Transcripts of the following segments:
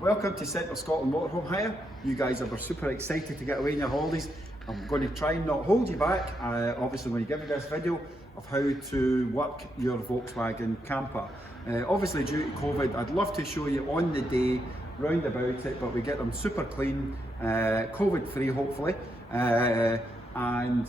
Welcome to Central Scotland Motorhome Hire. You guys are super excited to get away on your holidays. I'm going to try and not hold you back. Obviously, I'm going to give you this video of how to work your Volkswagen camper. Obviously, due to COVID, I'd love to show you on the day round about it, but we get them super clean, COVID free hopefully. I'm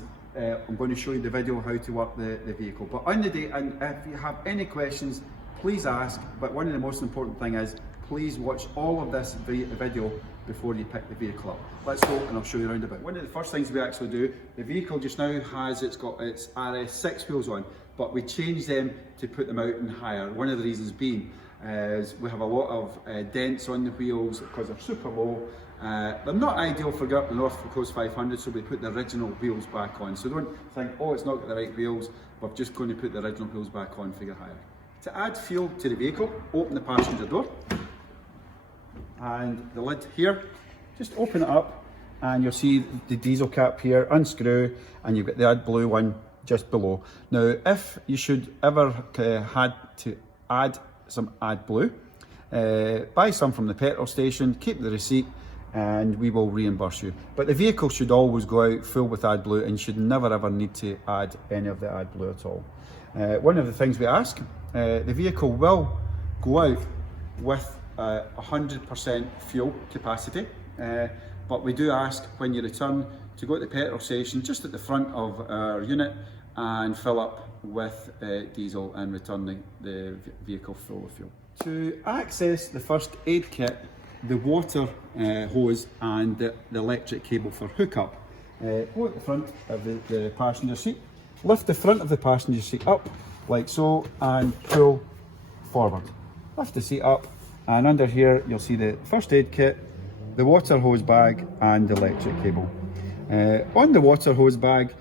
going to show you the video how to work the vehicle. But on the day, and if you have any questions, please ask. But one of the most important thing is, please watch all of this video before you pick the vehicle up. Let's go and I'll show you around about. One of the first things we actually do, the vehicle just now has its RS6 wheels on, but we change them to put them out in hire. One of the reasons being is we have a lot of dents on the wheels because they're super low. They're not ideal for going up the North Coast 500, so we put the original wheels back on. So don't think, oh, it's not got the right wheels. We're just going to put the original wheels back on for your hire. To add fuel to the vehicle, open the passenger door. And the lid here, just open it up and you'll see the diesel cap here, unscrew, and you've got the AdBlue one just below. Now, if you should ever had to add some AdBlue, buy some from the petrol station, keep the receipt, and we will reimburse you. But the vehicle should always go out full with AdBlue and should never ever need to add any of the AdBlue at all. One of the things we ask, the vehicle will go out with 100% fuel capacity, but we do ask when you return to go to the petrol station just at the front of our unit and fill up with diesel and return the vehicle full of fuel. To access the first aid kit, the water hose and the electric cable for hookup, go at the front of the passenger seat, lift the front of the passenger seat up like so and pull forward. Lift the seat up, and under here you'll see the first aid kit, the water hose bag and the electric cable. On the water hose bag,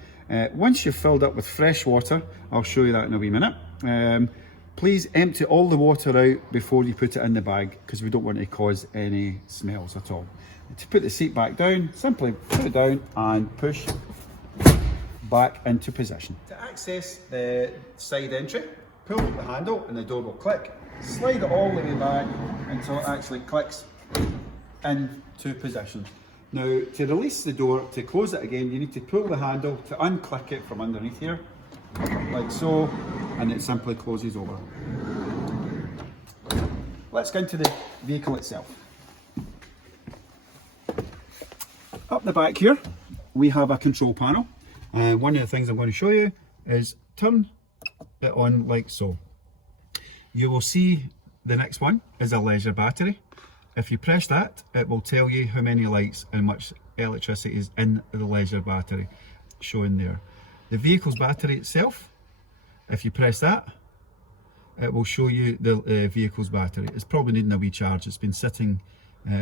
once you've filled up with fresh water, I'll show you that in a wee minute, please empty all the water out before you put it in the bag, because we don't want to cause any smells at all. To put the seat back down, simply put it down and push back into position. To access the side entry, pull the handle and the door will click. Slide it all the way back until it actually clicks into position. Now, to release the door, to close it again, you need to pull the handle to unclick it from underneath here, like so, and it simply closes over. Let's get into the vehicle itself. Up the back here, we have a control panel. One of the things I'm going to show you is turn it on like so. You will see the next one is a leisure battery. If you press that, it will tell you how many lights and much electricity is in the leisure battery, showing there. The vehicle's battery itself, if you press that, it will show you the vehicle's battery. It's probably needing a wee charge. It's been sitting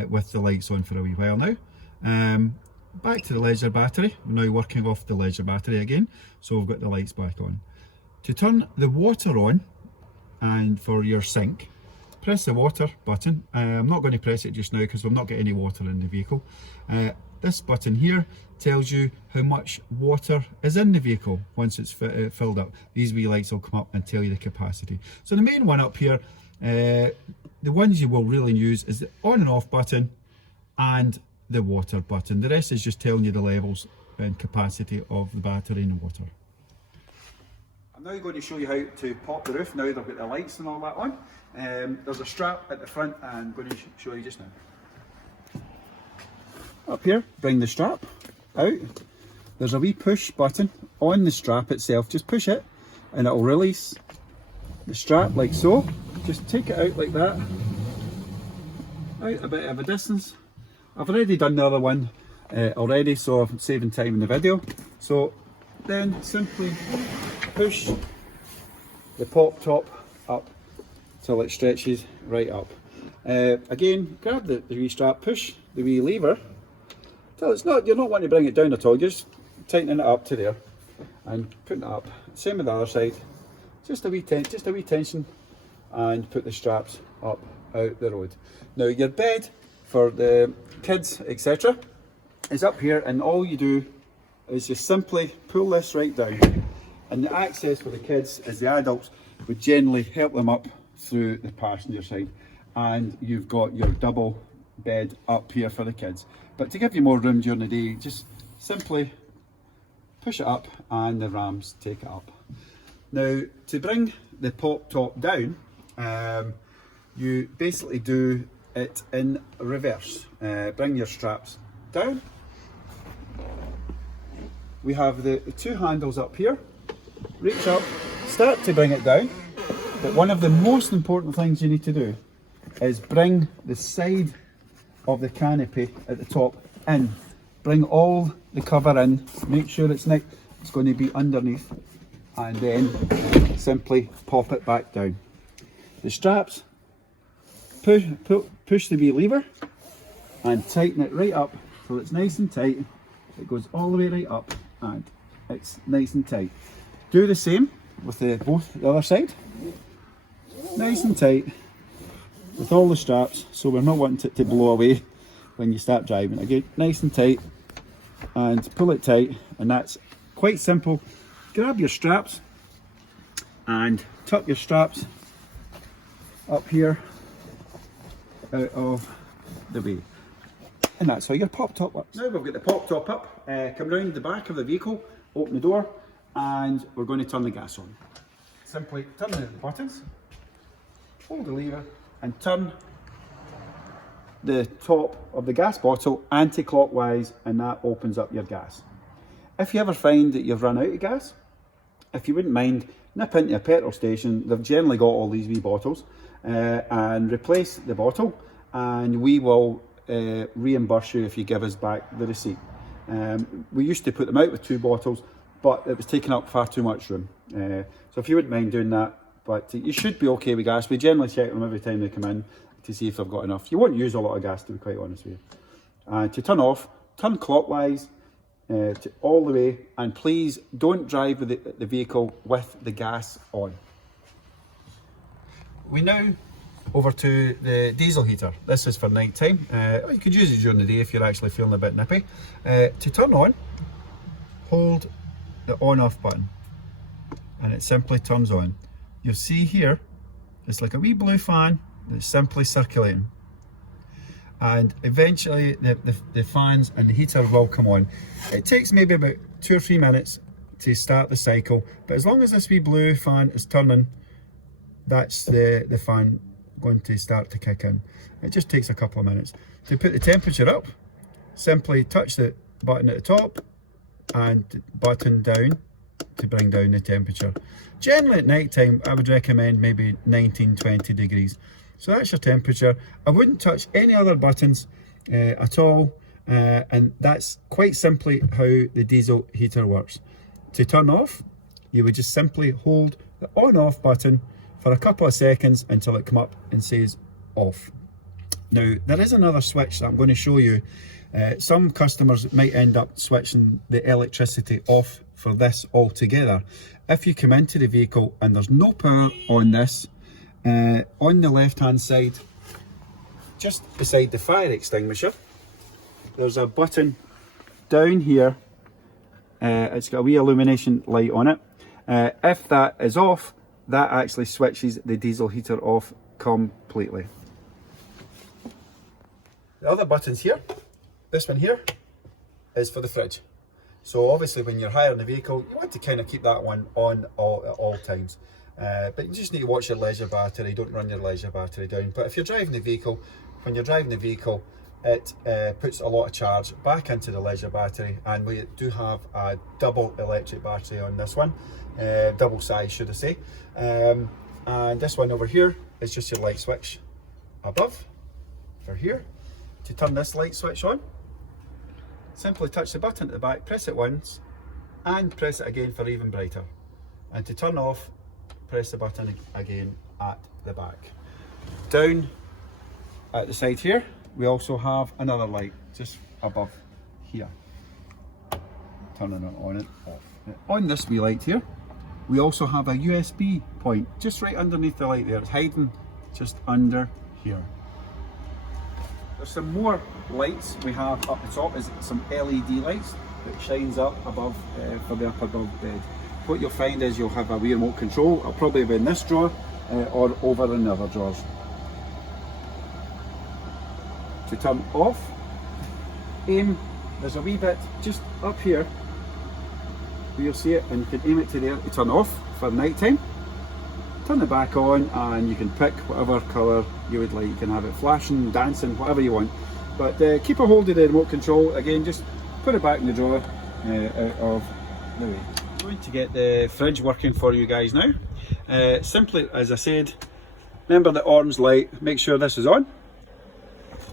with the lights on for a wee while now. Back to the leisure battery. We're now working off the leisure battery again, so we've got the lights back on. To turn the water on, and for your sink, press the water button. I'm not going to press it just now because we'll not get any water in the vehicle. This button here tells you how much water is in the vehicle once it's filled up. These wee lights will come up and tell you the capacity. So the main one up here, the ones you will really use is the on and off button and the water button. The rest is just telling you the levels and capacity of the battery and the water. I'm now going to show you how to pop the roof now they've got the lights and all that on. There's a strap at the front and I'm going to show you just now. Up here, bring the strap out. There's a wee push button on the strap itself. Just push it and it will release the strap like so. Just take it out like that, out a bit of a distance. I've already done the other one already, so I'm saving time in the video. So then simply push the pop top up till it stretches right up. Again, grab the wee strap, push the wee lever till it's not, you're not wanting to bring it down at all, just tightening it up to there and putting it up. Same with the other side, just a wee tension and put the straps up out the road. Now your bed for the kids, etc., is up here, and all you do is just simply pull this right down. And the access for the kids is the adults would generally help them up through the passenger side, and you've got your double bed up here for the kids. But to give you more room during the day, just simply push it up and the rams take it up. Now, to bring the pop top down, you basically do it in reverse. Bring your straps down. We have the two handles up here. Reach up, start to bring it down. But one of the most important things you need to do is bring the side of the canopy at the top in. Bring all the cover in, make sure it's going to be underneath, and then simply pop it back down. The straps, push the wee lever and tighten it right up so it's nice and tight. It goes all the way right up and it's nice and tight. Do the same with the other side. Nice and tight with all the straps, so we're not wanting it to blow away when you start driving. Again, nice and tight, and pull it tight, and that's quite simple. Grab your straps and tuck your straps up here out of the way, and that's how your pop top works. Now we've got the pop top up, come round the back of the vehicle, open the door, and we're going to turn the gas on. Simply turn the buttons, hold the lever and turn the top of the gas bottle anti-clockwise, and that opens up your gas. If you ever find that you've run out of gas, if you wouldn't mind, nip into a petrol station. They've generally got all these wee bottles, and replace the bottle, and we will reimburse you if you give us back the receipt. We used to put them out with 2 bottles, but it was taking up far too much room. So if you wouldn't mind doing that, but you should be okay with gas. We generally check them every time they come in to see if they've got enough. You won't use a lot of gas, to be quite honest with you. To turn off, turn clockwise all the way, and please don't drive with the vehicle with the gas on. We now over to the diesel heater. This is for night time. You could use it during the day if you're actually feeling a bit nippy. To turn on, hold the on off button and it simply turns on. You'll see here, it's like a wee blue fan that's simply circulating, and eventually the fans and the heater will come on. It takes maybe about 2 or 3 minutes to start the cycle, but as long as this wee blue fan is turning, that's the fan going to start to kick in. It just takes a couple of minutes. To put the temperature up, simply touch the button at the top and button down to bring down the temperature. Generally at night time, I would recommend maybe 19-20 degrees. So that's your temperature. I wouldn't touch any other buttons at all, and that's quite simply how the diesel heater works. To turn off, you would just simply hold the on off button for a couple of seconds until it come up and says off. Now there is another switch that I'm going to show you. Some customers might end up switching the electricity off for this altogether. If you come into the vehicle and there's no power on this, on the left hand side, just beside the fire extinguisher, there's a button down here. It's got a wee illumination light on it. If that is off, that actually switches the diesel heater off completely. The other buttons here, this one here is for the fridge. So obviously when you're hiring the vehicle, you want to kind of keep that one on at all times. But you just need to watch your leisure battery, don't run your leisure battery down. But if you're driving the vehicle, when you're driving the vehicle, it puts a lot of charge back into the leisure battery, and we do have a double electric battery on this one, double size should I say. And this one over here is just your light switch above, for here. To turn this light switch on, simply touch the button at the back, press it once, and press it again for even brighter. And to turn off, press the button again at the back. Down at the side here, we also have another light just above here, turning it on and off. Now, on this wee light here, we also have a USB point just right underneath the light there. It's hiding just under here. There's some more lights we have up the top, is some LED lights that shines up above for the up above bed. What you'll find is you'll have a wee remote control. It'll probably be in this drawer or over in the other drawers. to turn off. Aim, there's a wee bit just up here where you'll see it, and you can aim it to there to turn off for night time. Turn it back on and you can pick whatever colour you would like. You can have it flashing, dancing, whatever you want. But keep a hold of the remote control. Again, just put it back in the drawer out of the way. I'm going to get the fridge working for you guys now. Simply, as I said, remember the orange light, make sure this is on.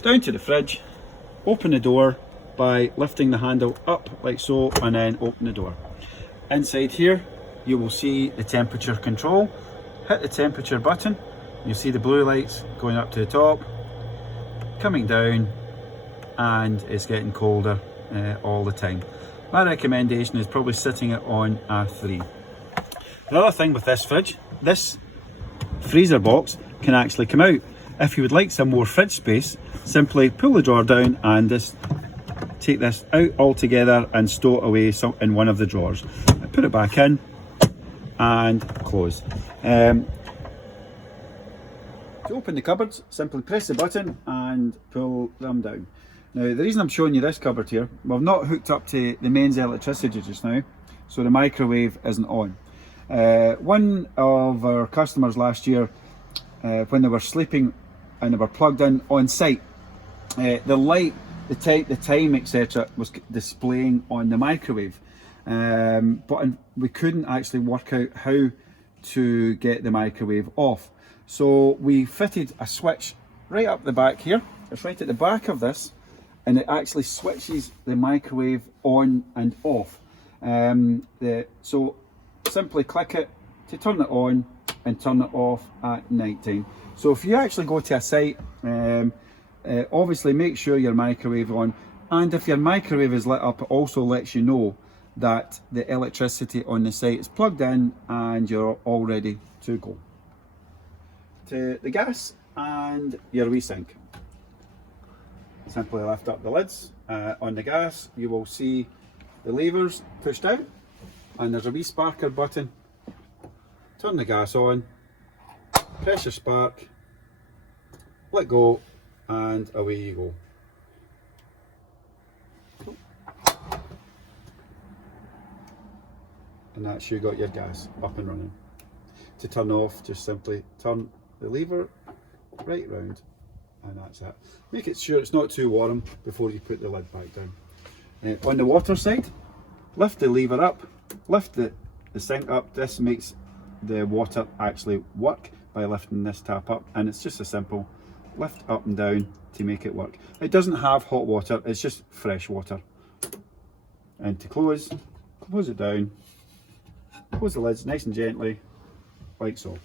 Down to the fridge, open the door by lifting the handle up like so, and then open the door. Inside here, you will see the temperature control. Hit the temperature button, you'll see the blue lights going up to the top, coming down, and it's getting colder all the time. My recommendation is probably sitting it on a 3. Another thing with this fridge, this freezer box can actually come out. If you would like some more fridge space, simply pull the drawer down and just take this out altogether and stow it away in one of the drawers. Put it back in and close. To open the cupboards, simply press the button and pull them down. Now, the reason I'm showing you this cupboard here, we've not hooked up to the mains electricity just now, so the microwave isn't on. One of our customers last year, when they were sleeping and they were plugged in on site, the light, the time, etc. was displaying on the microwave, but we couldn't actually work out how to get the microwave off. So we fitted a switch right up the back here. It's right at the back of this, and it actually switches the microwave on and off. So simply click it to turn it on and turn it off at night time. So if you actually go to a site, obviously make sure your microwave on, and if your microwave is lit up, it also lets you know that the electricity on the site is plugged in and you're all ready to go. To the gas and your wee sink. Simply lift up the lids. On the gas, you will see the levers pushed out, and there's a wee sparker button. Turn the gas on, press your spark, let go, and away you go. And that's you got your gas up and running. To turn off, just simply turn the lever right round, and that's it. Make it sure it's not too warm before you put the lid back down. On the water side, lift the lever up, lift the sink up. This makes the water actually work by lifting this tap up, and it's just a simple lift up and down to make it work. It doesn't have hot water, it's just fresh water. And to close it down, close the lids nice and gently, like so.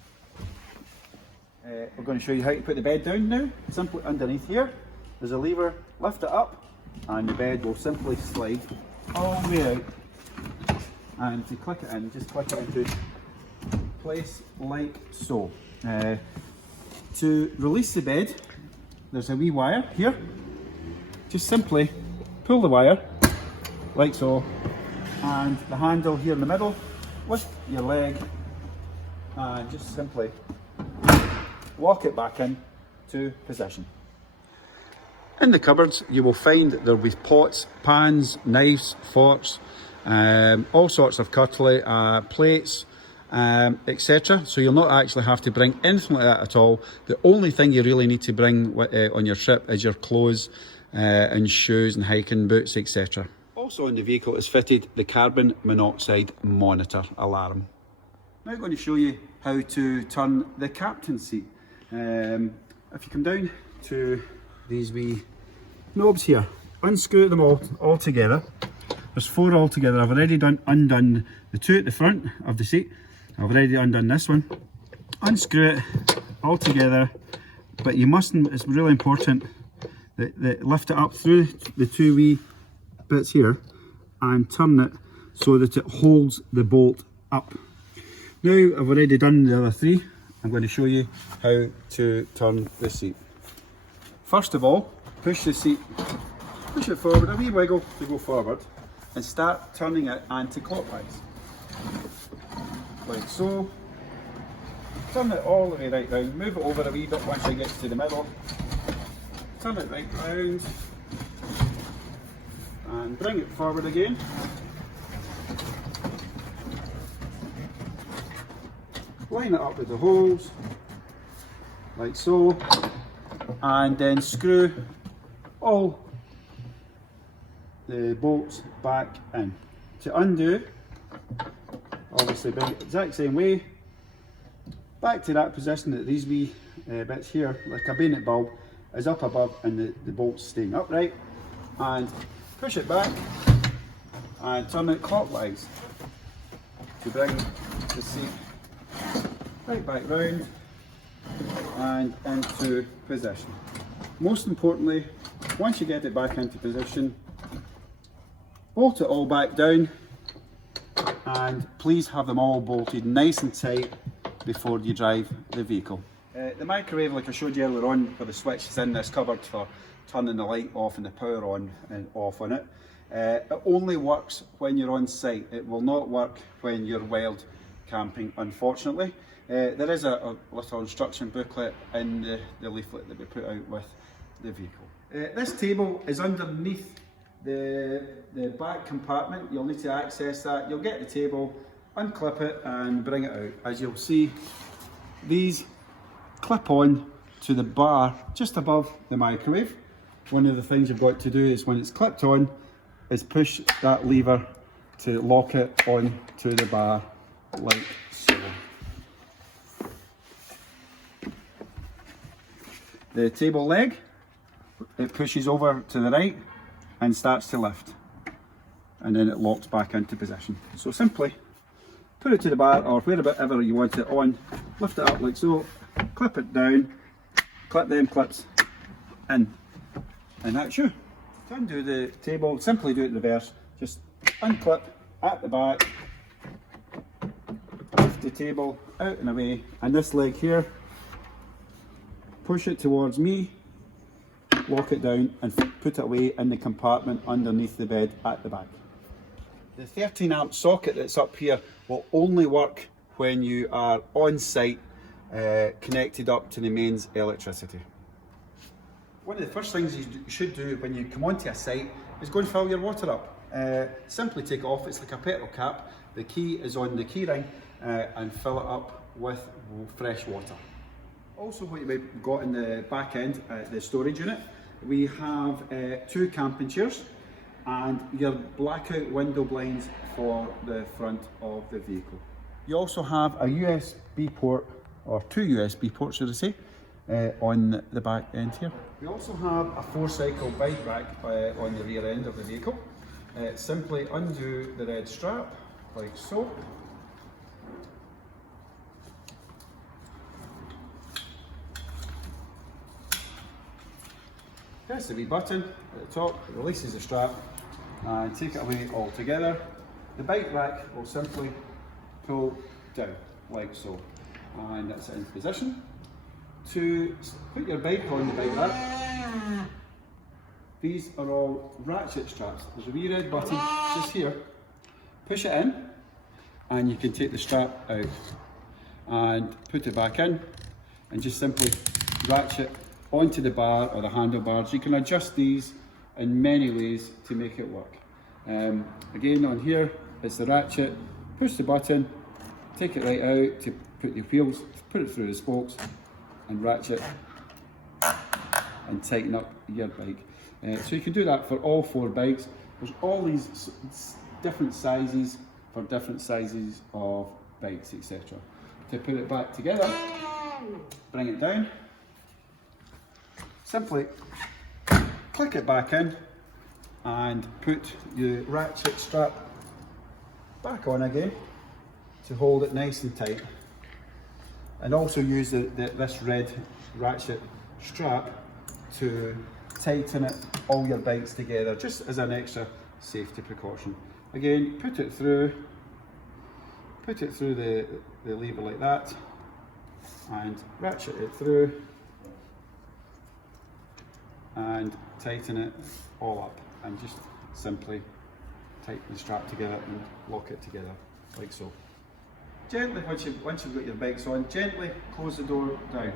We're going to show you how to put the bed down now. Simply underneath here, there's a lever, lift it up, and the bed will simply slide all the way out. And to click it in, just click it into place like so. To release the bed, there's a wee wire here. Just simply pull the wire like so, and the handle here in the middle, lift your leg and just simply lock it back in to position. In the cupboards you will find there will be pots, pans, knives, forks, all sorts of cutlery, plates, etc. So you'll not actually have to bring anything like that at all. The only thing you really need to bring on your trip is your clothes and shoes and hiking boots, etc. Also in the vehicle is fitted the carbon monoxide monitor alarm. Now I'm going to show you how to turn the captain seat. If you come down to these wee knobs here, unscrew them all together. There's 4 all together. I've already undone the 2 at the front of the seat. I've already undone this one. Unscrew it all together, but you mustn't, it's really important that lift it up through the 2 wee bits here and turn it so that it holds the bolt up. Now I've already done the other 3. I'm going to show you how to turn the seat. First of all, push the seat, push it forward, a wee wiggle to go forward, and start turning it anti-clockwise. Like so. Turn it all the way right round, move it over a wee bit once it gets to the middle, turn it right round and bring it forward again. Line it up with the holes, like so, and then screw all the bolts back in. To undo, obviously bring it the exact same way, back to that position that these wee bits here, like a bayonet bulb, is up above and the bolt's staying upright, and push it back and turn it clockwise to bring the seat right back round and into position. Most importantly, once you get it back into position, bolt it all back down, and please have them all bolted nice and tight before you drive the vehicle. The microwave, like I showed you earlier on, where the switch is in this cupboard for turning the light off and the power on and off on it, it only works when you're on site. It will not work when you're wild camping, unfortunately. There is a little instruction booklet in the leaflet that we put out with the vehicle. This table is underneath the back compartment. You'll need to access that. You'll get the table, unclip it and bring it out. As you'll see, these clip on to the bar just above the microwave. One of the things you've got to do is, when it's clipped on, is push that lever to lock it on to the bar like so. The table leg, it pushes over to the right and starts to lift, and then it locks back into position. So simply put it to the bar or wherever you want it on, lift it up like so, clip it down, clip them clips in, and that's you. To undo the table, simply do it in reverse. Just unclip at the back, lift the table out and away, and this leg here, push it towards me, lock it down and put it away in the compartment underneath the bed at the back. The 13 amp socket that's up here will only work when you are on site, connected up to the mains electricity. One of the first things you should do when you come onto a site is go and fill your water up. Simply take it off, it's like a petrol cap. The key is on the key ring, and fill it up with fresh water. Also, what you've got in the back end, the storage unit, we have 2 camping chairs and your blackout window blinds for the front of the vehicle. You also have a USB port, or 2 USB ports should I say, on the back end here. We also have a 4-cycle bike rack on the rear end of the vehicle. Simply undo the red strap like so. Press the wee button at the top, it releases the strap and take it away all together. The bike rack will simply pull down like so, and that's it in position. To put your bike on the bike rack, these are all ratchet straps. There's a wee red button just here. Push it in and you can take the strap out and put it back in and just simply ratchet onto the bar or the handlebars. You can adjust these in many ways to make it work. Again, on here it's the ratchet. Push the button, take it right out to put the wheels, put it through the spokes and ratchet and tighten up your bike. So you can do that for all 4 bikes. There's all these different sizes for different sizes of bikes, etc. To put it back together, bring it down, simply click it back in and put your ratchet strap back on again to hold it nice and tight. And also use this red ratchet strap to tighten all your bikes together, just as an extra safety precaution. Again, put it through the lever like that and ratchet it through and tighten it all up, and just simply tighten the strap together and lock it together like so. Gently, once you've got your bikes on, gently close the door down.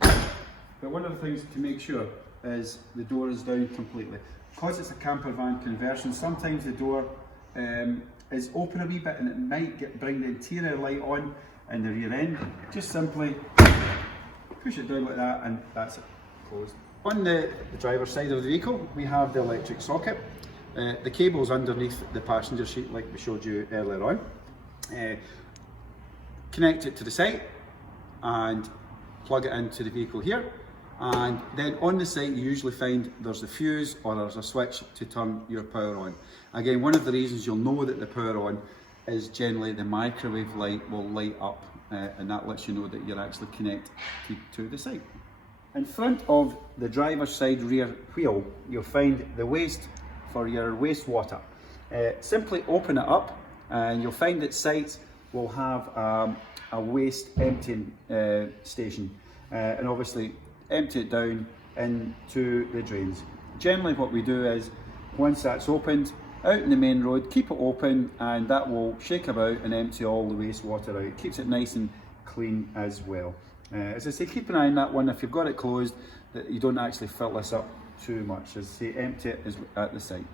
But one of the things to make sure is the door is down completely. Because it's a camper van conversion, sometimes the door is open a wee bit and it might bring the interior light on in the rear end. Just simply push it down like that and that's it, closed. On the driver's side of the vehicle, we have the electric socket. The cable's underneath the passenger seat like we showed you earlier on. Connect it to the site and plug it into the vehicle here. And then on the site you usually find there's a fuse or there's a switch to turn your power on. Again, one of the reasons you'll know that the power on is generally the microwave light will light up and that lets you know that you're actually connected to the site. In front of the driver's side rear wheel, you'll find the waste for your wastewater. Simply open it up and you'll find that sites will have a waste emptying station and obviously empty it down into the drains. Generally what we do is once that's opened, out in the main road, keep it open and that will shake about and empty all the wastewater out. It keeps it nice and clean as well. As I say, keep an eye on that one. If you've got it closed, that you don't actually fill this up too much. As I say, empty it at the site.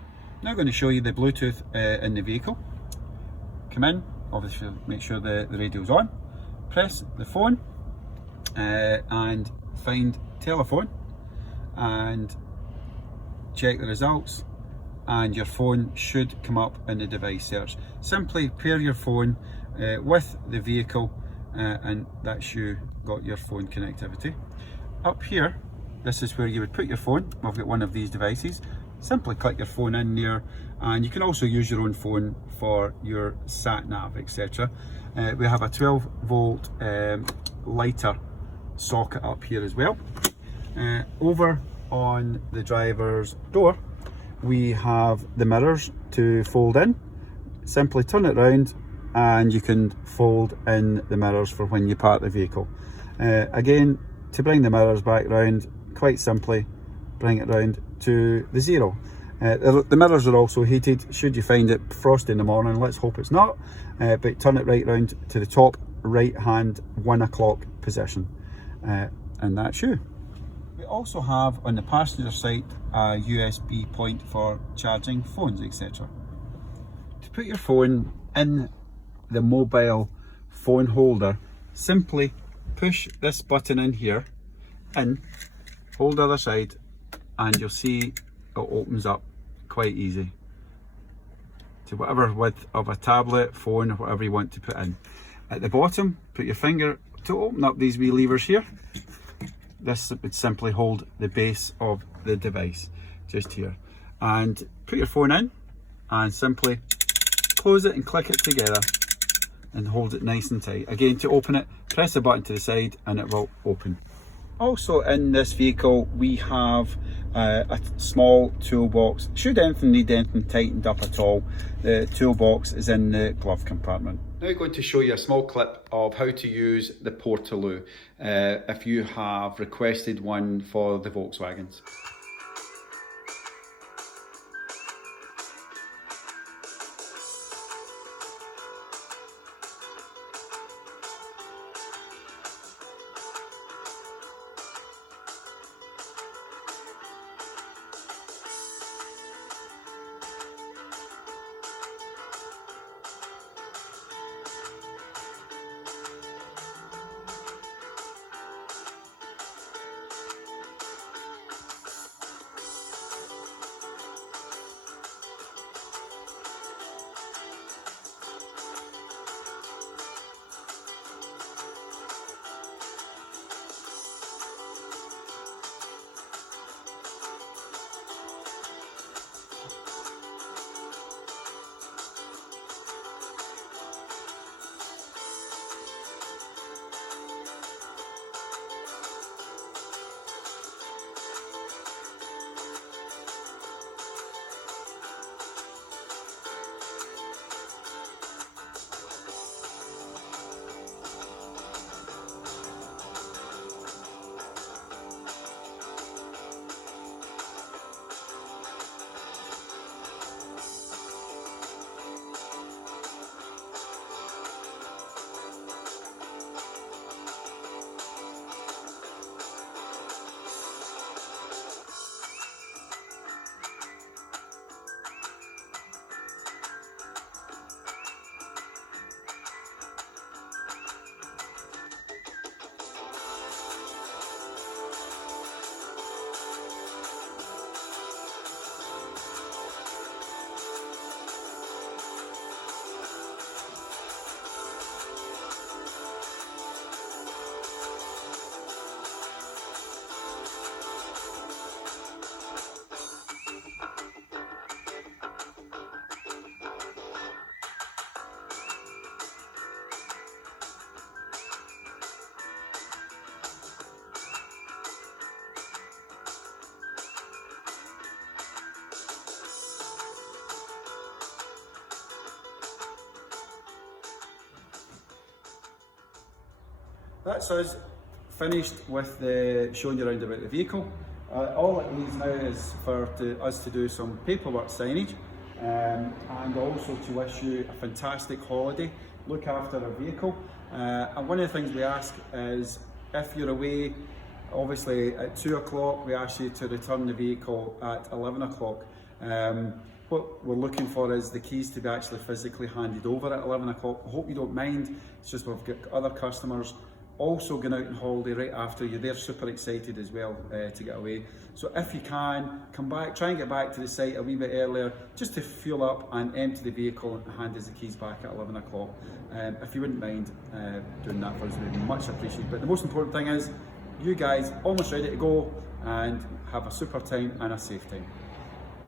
Now I'm going to show you the Bluetooth in the vehicle. Come in, obviously make sure the radio's on. Press the phone and find telephone and check the results, and your phone should come up in the device search. Simply pair your phone with the vehicle and that's you got your phone connectivity. Up here, this is where you would put your phone. We've got one of these devices. Simply click your phone in there, and you can also use your own phone for your sat nav, etc. We have a 12 volt lighter socket up here as well. Over on the driver's door, we have the mirrors to fold in. Simply turn it round and you can fold in the mirrors for when you park the vehicle. Again, to bring the mirrors back round, quite simply bring it round to the zero. The mirrors are also heated should you find it frosty in the morning. Let's hope it's not, but turn it right round to the top right hand 1 o'clock position, and that's you. We also have on the passenger side a USB point for charging phones, etc. To put your phone in the mobile phone holder, simply push this button in here, hold the other side, and you'll see it opens up quite easy to whatever width of a tablet, phone, or whatever you want to put in. At the bottom, put your finger to open up these wee levers here. This would simply hold the base of the device just here, and put your phone in and simply close it and click it together and hold it nice and tight. Again, to open it, press the button to the side and it will open. Also in this vehicle we have a small toolbox. Should anything need anything tightened up at all, the toolbox is in the glove compartment. Now I'm going to show you a small clip of how to use the Portaloo if you have requested one for the Volkswagens. that's us finished with the showing you around about the vehicle. All it needs now is for us to do some paperwork signage, and also to wish you a fantastic holiday, look after our vehicle. And one of the things we ask is, if you're away, obviously at 2 o'clock, we ask you to return the vehicle at 11 o'clock. What we're looking for is the keys to be actually physically handed over at 11 o'clock. I hope you don't mind. It's just we've got other customers also going out on holiday right after you. They're super excited as well to get away. So if you can, come back, try and get back to the site a wee bit earlier, just to fuel up and empty the vehicle and hand us the keys back at 11 o'clock. If you wouldn't mind doing that for us, we'd be much appreciated. But the most important thing is, you guys almost ready to go, and have a super time and a safe time.